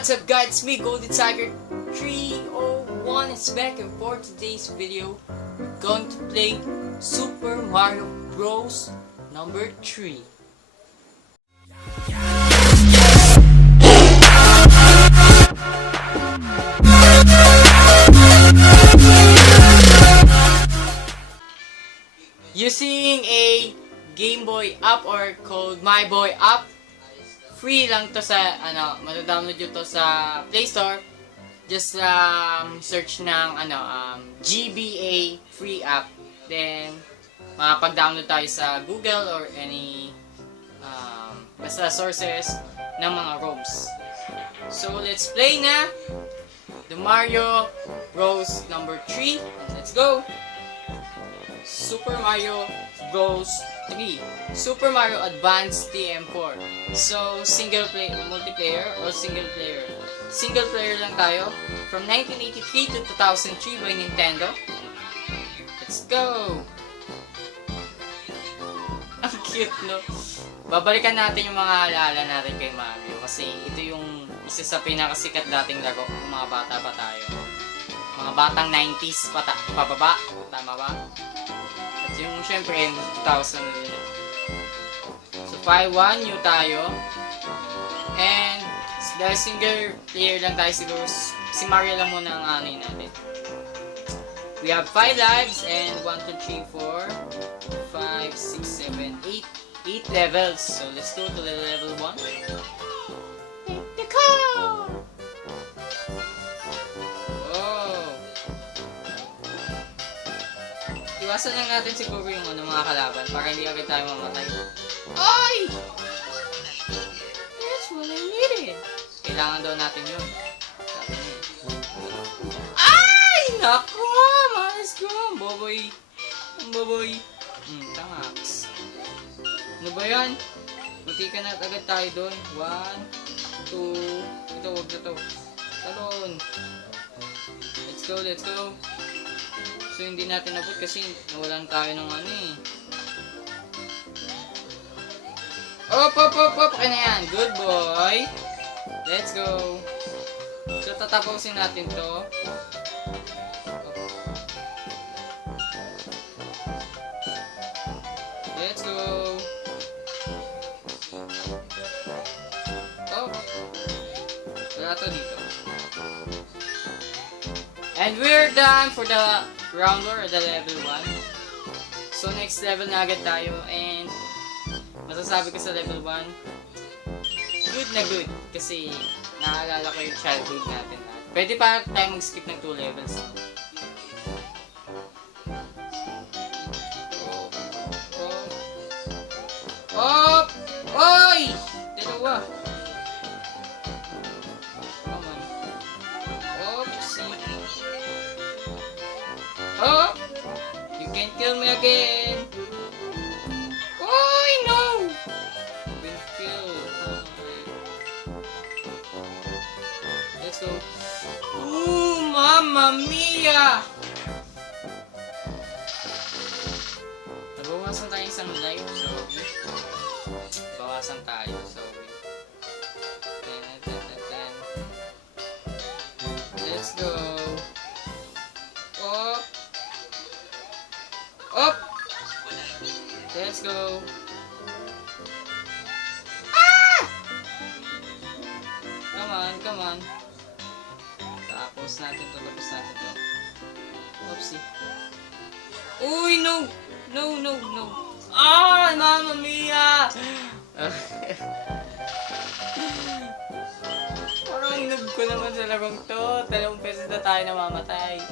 What's up guys, it's me Golden Tiger 301 is back, and for today's video we're going to play Super Mario Bros. number 3. Using a Game Boy app or called My Boy app. Free lang to sa, matadownload nyo to sa Play Store. Just search ng, GBA free app. Then, makapag-download tayo sa Google or any, basta sources ng mga ROMs. So, let's play na the Mario Bros. number 3. Let's go! Super Mario Bros. 3. Super Mario Advance TM4. So, single player, multiplayer, or single player? Single player lang tayo. From 1983 to 2003 by Nintendo. Let's go! Ang cute, no? Babalikan natin yung mga alaala natin kay Mario. Kasi ito yung isa sa pinakasikat dating laro kung mga bata pa tayo. Mga batang 90s pababa. Tama ba? At yung syempre 2000 na din. So 5-1 new tayo. And dahil single player lang tayo siguro, si Mario lang muna ang anoy natin. We have 5 lives and 1, 2, 3, 4, 5, 6, 7, 8 levels. So let's go to level 1. Iwasan lang natin siguro yung mga kalaban para hindi agad tayo mamatay. Ay! That's what I needed. Kailangan daw natin yun. Sabi niya. Ay! Naku! Malas ko! Boboy! Ang boboy! Tama. Ano ba yan? Munti ka na agad tayo doon. 1, 2... Ito, wag na to. Talon! Let's go, let's go! So hindi natin nabot kasi nawalan tayo ng Op! Okay na yan. Good boy. Let's go. So tatapusin natin to. Let's go. Oh. Wala to dito. And we're done for the round or the level 1. So next level na agad tayo, and masasabi ko sa level 1, good na good kasi naalala ko yung childhood natin. Pwede pa tayo mag-skip ng 2 levels. Oh! Oy! Dalawa! Oh! You can't kill me again! Oh, no! Been killed. Let's go. Ooh, Mamma Mia! Nabawasan tayo isang life, sorry. Bawasan tayo, sorry. Let's go. Up! Let's go! Ah! Come on. Tapos natin to. Oopsie. Uy, no! No! Ah! Mamma Mia! Parang noob ko naman sa larong to. 2 beses na tayo namamatay.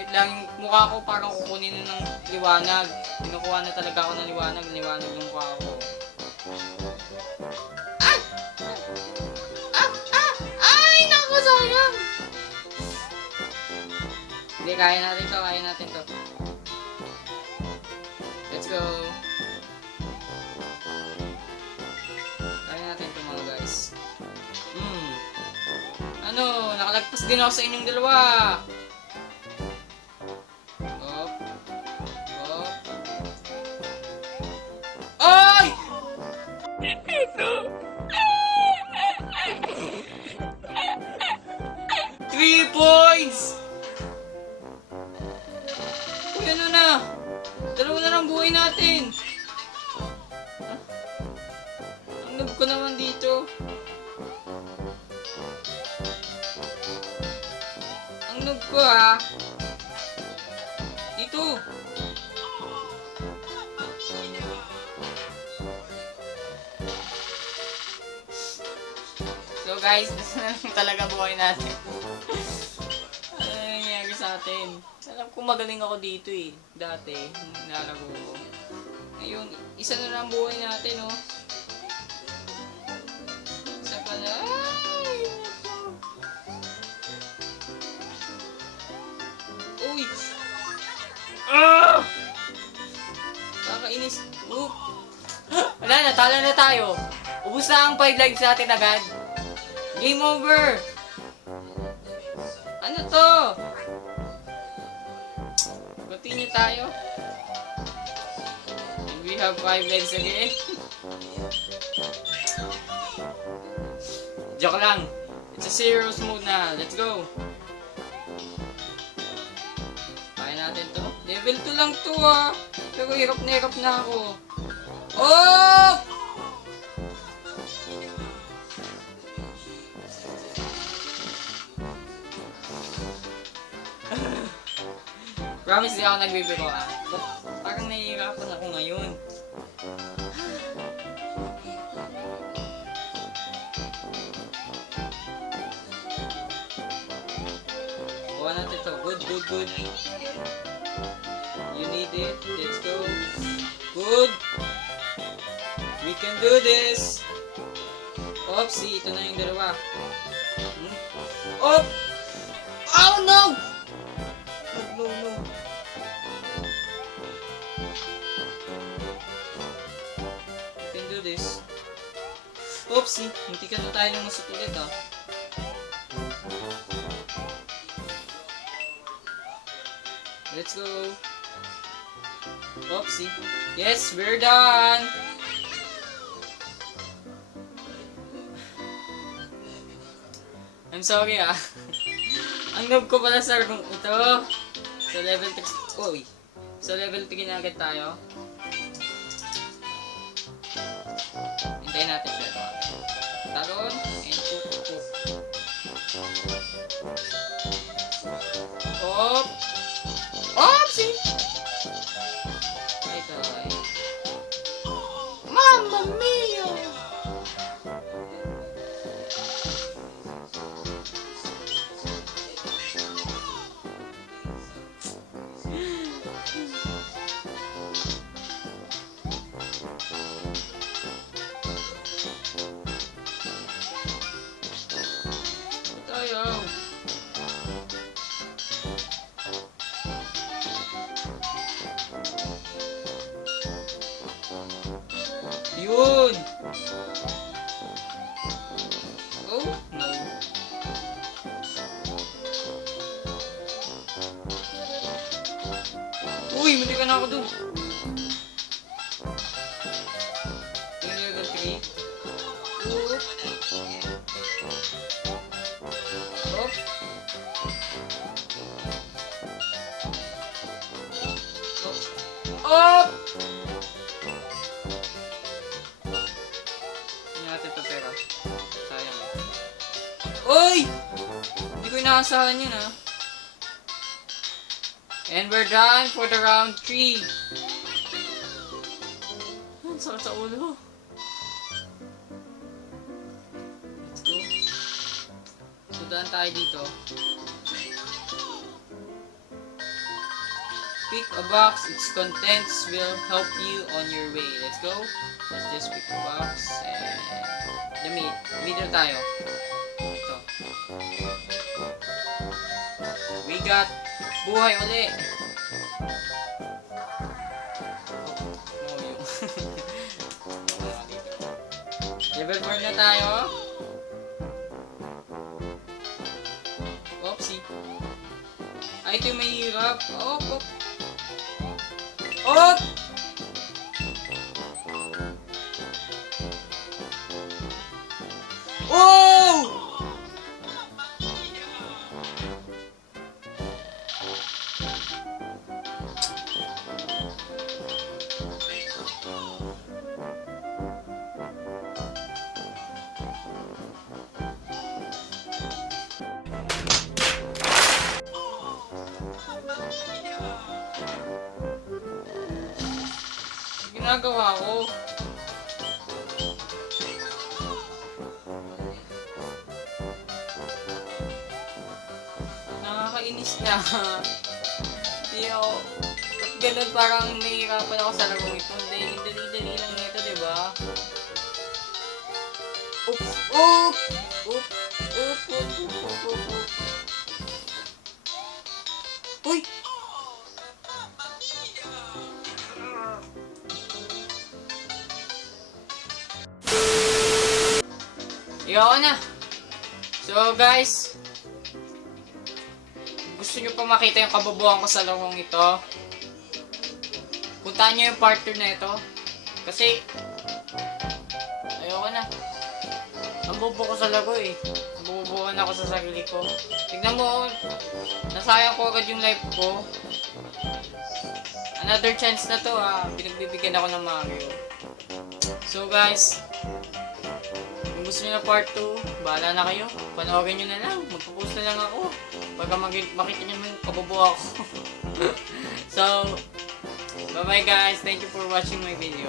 Wait lang, yung mukha ko parang kukunin ng liwanag. Kinukuha na talaga ako ng liwanag yung mukha ko. Ay! Naku, sayang! Hindi, kaya natin to. Let's go! Kaya natin to mga guys. Nakalagpas din ako sa inyong dalawa! Ay! 3 points! Uy, ano na? Dalawa na lang buhay natin. Huh? Ang noob ko naman dito. Ang noob ko ha. Dito. So guys, this na lang talaga buhay natin. Ano nangyayari sa atin? Alam ko magaling ako dito eh. Dati, nalaro ko. Ngayon, isa na lang buhay natin oh. Isa pa na. Ay! Uy! Ah! Kakainis. Wala na, talo na tayo. Ubus na ang 5 lives natin agad. Game over! Ano to? Continue tayo. And we have 5 lives again. Joke lang. It's a serious mode na. Let's go. Kaya natin to. Level 2 lang to ah. Pero hirap na ako. Oh! Promise di ako nagbibiro ah. Parang nahihirapan ako ngayon. Kuha natin to. Good. You need it. Let's go. Good. We can do this. Oopsie, ito na yung dalawa. Oh! Oh no! No. We can do this. Oopsie, hindi ka na tayo ng masutulit ah. Let's go. Oopsie. Yes, we're done. I'm sorry ah. Ang noob ko pala sa room ito. So level 3. Uy. So level 3 na agad tayo. Hintayin natin siya ito. Talon. And poop. Op. Oopsie! Ay, taray. Mamma mia! Tayo. Yun! Oh, no. Uy, mali ka na ako dun. Yung level 3. Oop. Oop! Natin to pera. Sayang. Uy! Hindi ko inaasahan yun ah. And we're done for the round 3. Ang sakit sa ulo. Let's go. So daan tayo dito. Pick a box, its contents will help you on your way. Let's go. Let's just pick a box and Dito tayo. Ito. We got buhay uli. Level 4 na tayo. Oopsie. Ay, ito yung mahirap. Op, op. Op! Oh! ginagawa ko? Nakakainis na. Hindi ako... Ba't ganun parang nahihirapan ako sa larong ito? Dali-dali lang nito, diba? Oops! Oop! Oop! Oop! Oop! Oop! Oop! Oop! Uy! Ayoko na! So guys, gusto nyo pa makita yung kababuhan ko sa larong ito, puntahan nyo yung part 2 na ito. Kasi ayoko na. Ang bobo ko sa laro eh. Bububuhan ako sa sarili ko. Tignan mo, nasayang ko agad yung life ko. Another chance na to ha. Pinagbibigyan ako ng Mario. So guys, kung gusto nyo na part 2, bahala na kayo. Panoorin nyo na lang. Magpo-post na lang ako. Pagka makita nyo yung kabubuha ko. So, bye bye guys. Thank you for watching my video.